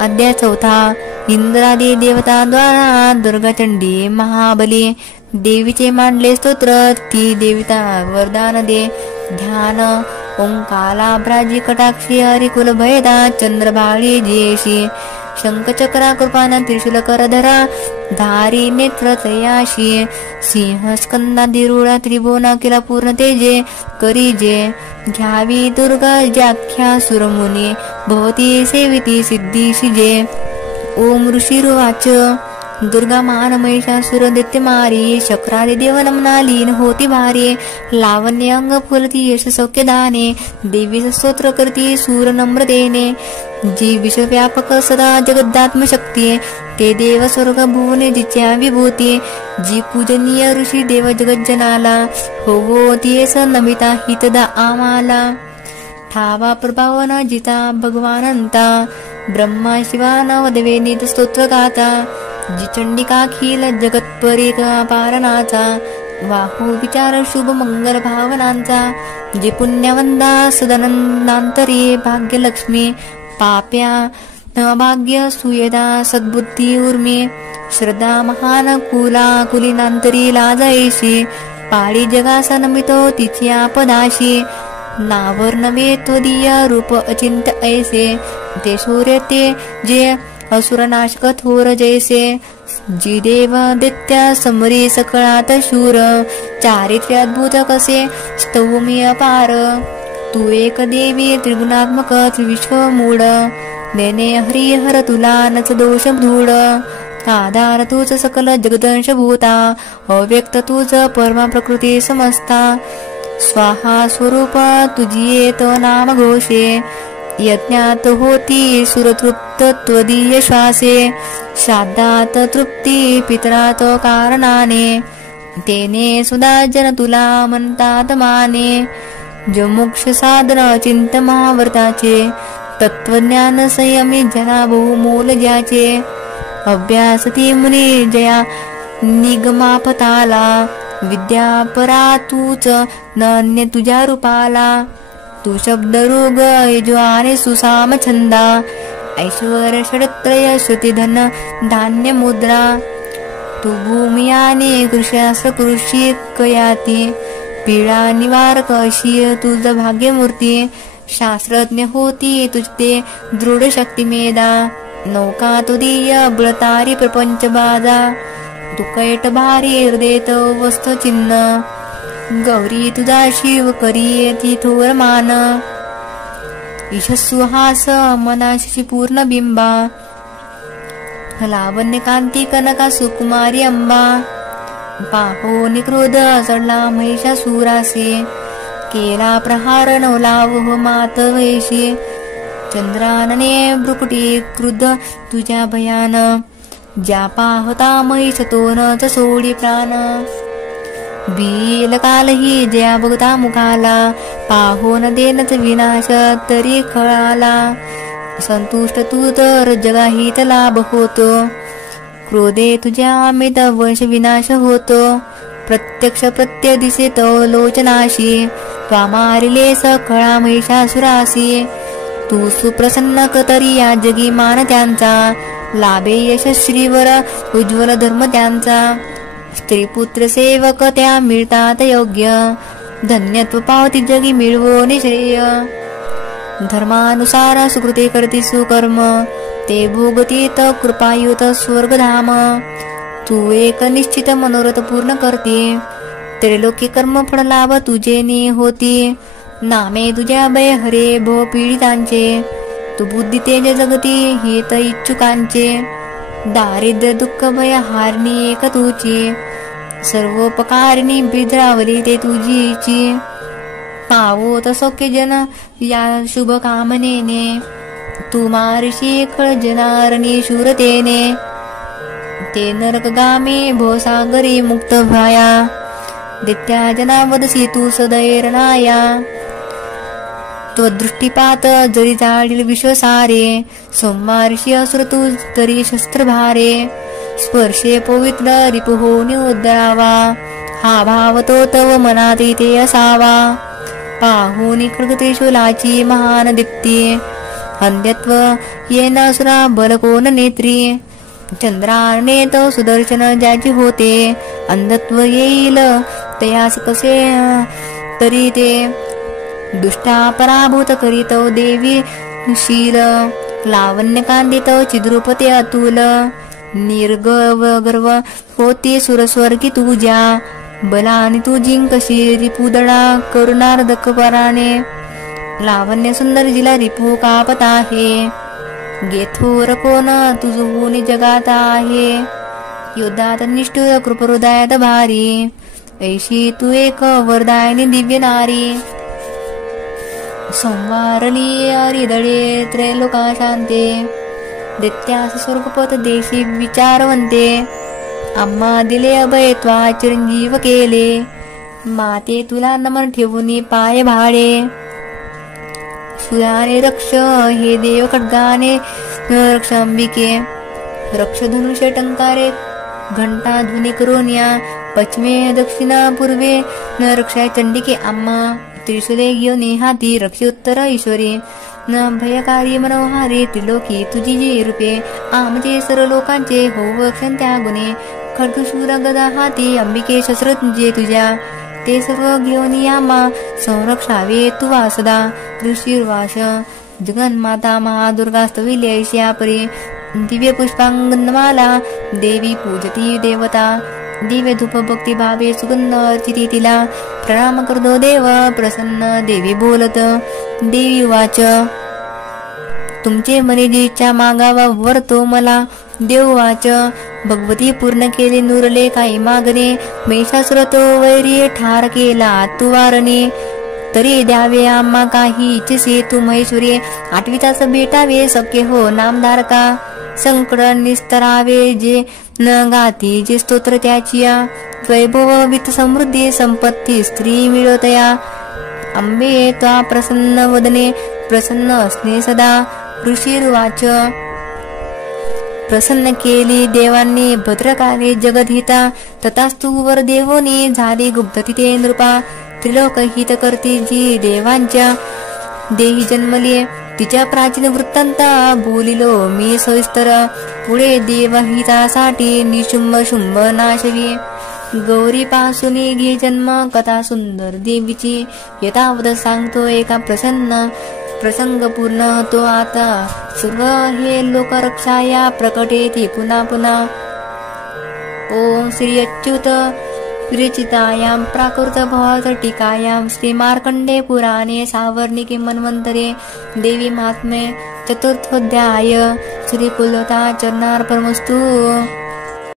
अध्याय 4. इंद्रादी देवतांद्वारा दुर्गाचंडी महाबली देवीचे मांडले स्तोत्र. ती देवता वरदान दे. ध्यान ओंकाला भ्राजी कटाक्षी हरिकुल भयदा चंद्रभाळी जेशी शंखचक्रा कृपाना त्रिशूल करधरा धारी नेत्र त्रयाशी सिंह स्कंदादिरूढा त्रिभुवना केला पूर्ण तेजे करीजे घ्यावी दुर्गा ज्याख्या सुरमुनी भवती सेविती सिद्धीशिजे. ओम ऋषिरुवाच दुर्गा मान महिषासुर दैत्य मारी शक्रादि देव नमना लीन होती भारी लावण्य अंग फुलती यश सौख्य दाने देवी स्तोत्र करती सूर नम्रतेने जी विश्वव्यापक सदा जगदात्म शक्ती ते देव स्वर्ग भुवने जिच्या विभूती जी पूजनीय ऋषी देव जगज्जनाला होवो ती स नमिता हितदा आम्हाला ठावा प्रभावन जिता भगवानंता ब्रह्मा शिवाना वदवे नित स्तोत्र गाता जी चंडिकाखिल जगत्परी पारनाचा वाहू विचार शुभ मंगल भावनांचा जी पुण्यवंदा सदानंदांतरी भाग्यलक्ष्मी पाप्या भाग्य सुयदा सद्बुद्धी उर्मी श्रद्धा महान कुला कुलीनांतरी लाजैशी पाळी जगासा नमितो तिची आपदाशी नावर नवे त्वदीय रूप अचिंत्य ऐसे ते सूर्य ते जे असुरनाशक थोर जैसे जी देव दैत्य समरी सकळात शूर चारित्र्य अद्भुत कसे स्तवमी अपार तू एक देवी त्रिगुणात्मक त्रिविश्व मूळ नेने हरिहर तुला नच दोष धूळ आधार तूच सकल जगदंश भूता अव्यक्त तूच परमा प्रकृती समस्ता स्वाहा स्वरूप तुझी येत नाम घोषे यज्ञात होती सुरतृप्त त्वदीय श्वासे श्राद्धात तृप्ती पितरात कारणाने तेने सुधा जन तुला म्हणतात माने जो मोक्ष साधन चिंत महाव्रताचे तत्वज्ञान संयमी जना बहुमोल ज्याचे अभ्यास ती मुनी जया निगमापताला विद्या परा तूच नन्य तुझ्या रूपाला तू शब्द रोग यजुआने सुसाम छंदा ऐश्वर षडत्रय श्रुती धन धान्य मुद्रा तू भूमी आणि कृष्यास्त्र कृषी कयाती पीडा निवारक अशी तुझ भाग्यमूर्ती शास्त्रज्ञ होती तुझते दृढ शक्ती मेदा नौका तुदीय बळतारी प्रपंच बाजा तू कैट भारी हृदयत वस्त चिन्ह गौरी तुझा शिव करी ती थोर मान ईशस्वहास मनाशी पूर्ण बिंबा लावण्य कांती कनका सुकुमारी अंबा पाहो निक्रोध चढला महिषासुरासे केला प्रहार नवलावह मात वैशी चंद्रानने भ्रुकुटी क्रुद्ध तुझ्या भयान ज्या पाहता महिष तोनच सोडी प्राण बील कालही जया बघता मुखाला पाहोन देनच विनाश तरी खळाला संतुष्ट तू तर जगाहित लाभ होतो क्रोधे तुझ्या अमित वंश विनाश होतो प्रत्यक्ष प्रत्य दिसेत लोचनाशी त्वा मारिले सखळा महिषासुरासी तू सुप्रसन्न कतरी या जगी मान त्यांचा लाभे यशस्वीवर उज्ज्वल धर्म त्यांचा स्त्री पुत्र सेवक त्या मिळतात योग्य धन्यत्व पावती जगी मिळवो निश्रेय धर्मानुसार सुकृते करती सुकर्म ते भोगतीत कृपायुत स्वर्गधाम तू एक निश्चित मनोरथ पूर्ण करते त्रैलोक्य कर्म फळ लाभ तुझे नी होती नामे तुझ्या भय हरे भो पीडितांचे तू बुद्धी तेज जगती हित इच्छुकांचे दारिद्र्य दुःख भय हारणी एक तुझी सर्वोपकारिणी बिद्रावली ते तुझीची पावोत सौख्य जन या शुभ कामनेने तू मार्शी खळ जनारणी शूरतेने ते नरकगामी भोसागरी मुक्त भाया दैत्या जना वदसी तू सदैरनाया त्वदृष्टिपात जरी जाळील विश्वसारे सोमवारशी असुर तू तरी शस्त्रभारे स्पर्शे पवित्र रिपुहोनी उद्धरावा हा भाव तो तव मनात इथे असावा पाहुनी खड्ग त्रिशूलाची महान दीप्ती हंध्यत्व येन असुरा बल कोण नेत्री चंद्राने तो सुदर्शन ज्याची होते अंधत्व येईल तयास कसे तरी ते दुष्टा पराभूत करीत देवी शील लावण्य कांदित चिद्रुपते अतुल निर्गव गर्व होती सुरस्वर्गी तुझ्या बलाने तू जिंकशी रिपुदडा करुणार्धक पराने लावण्य सुंदर जिला रिपू कापत आहे गेथोर कोण तुझ जगात आहे युद्धात निष्ठुर कृपहृदयात भारी ऐशी तू एक वरदायिनी दिव्य नारी संवारली हरिदळे त्रैलोका शांते दैत्यास स्वर्गपथ देशी विचारवंते आम्हा दिले अभय त्वा चिरंजीव केले माते तुला नमन ठेवून पाय भाडे सुराने रक्ष हे देव खड्गाने रक्ष अंबिके रक्ष धनुष्य टंकारे घंटा ध्वनी करोन्या पश्चिमे दक्षिणा पूर्वे न रक्षाय चंडिके आम्हा त्रिशूले घेऊन हाती रक्षी उत्तर ईश्वरी न भयकारी मनोहारी त्रिलोकी तुझी जी रूपे आमचे सर्व लोकांचे हो त्या गुणे खड्गशूर गदा हाती अंबिके शस्त्र जे तुझ्या ते सर्व घेऊन आम्हा संरक्षावे तू वासदा ऋषीर्वास जगन्माता महादुर्गा स्तविले ऐशिया परी दिव्य पुष्पांगनमाला देवी पूजती देवता दिव्य धूप भक्ती भावे सुगंध अर्चिती तिला प्रणाम करतो देव प्रसन्न देवी बोलत देवी वाच तुमचे मने जी इच्छा मागावा वरतो मला देव वाच भगवती पूर्ण केले नुरले काही मागणे महिषासुर तो वैरी ठार केला तू वारणे तरी द्यावे आम्हा काही इच्छसे तू महेश्वरी आठवीचाच भेटावे सख्य हो नामधारका संकट निस्तरावे जे न गाती जे स्तोत्र त्याची वैभव वित्त समृद्धी संपत्ती स्त्री मिळवतया अंबे त्वा प्रसन्न वदने प्रसन्न असणे सदा ऋषीर्वाच प्रसन्न केली देवांनी भद्रकाली जगदहिता तथास्तु वर देवोनी झाली गुप्त तिथे नृपा त्रिलोक हित करती जी देवांच्या देही जन्मली तिच्या प्राचीन वृत्तांता बोलिलो मी सविस्तर पुढे देवहितासाठी निशुंभ शुंभ नाशवी गौरी पासून घे जन्म कथा सुंदर देवीची यथावत सांगतो एका प्रसंग पूर्ण तो आता सर्व हे लोकरक्षाया प्रकटेती पुन्हा पुन्हा ओम श्री अच्युत विरचितायां प्राकृत भवत टीकायां श्री मार्कंडे पुराणे सावर्णिके मन्वंतरे देवी महात्म्ये चतुर्थोध्याय श्री कुलता चरणार्पणमस्तु।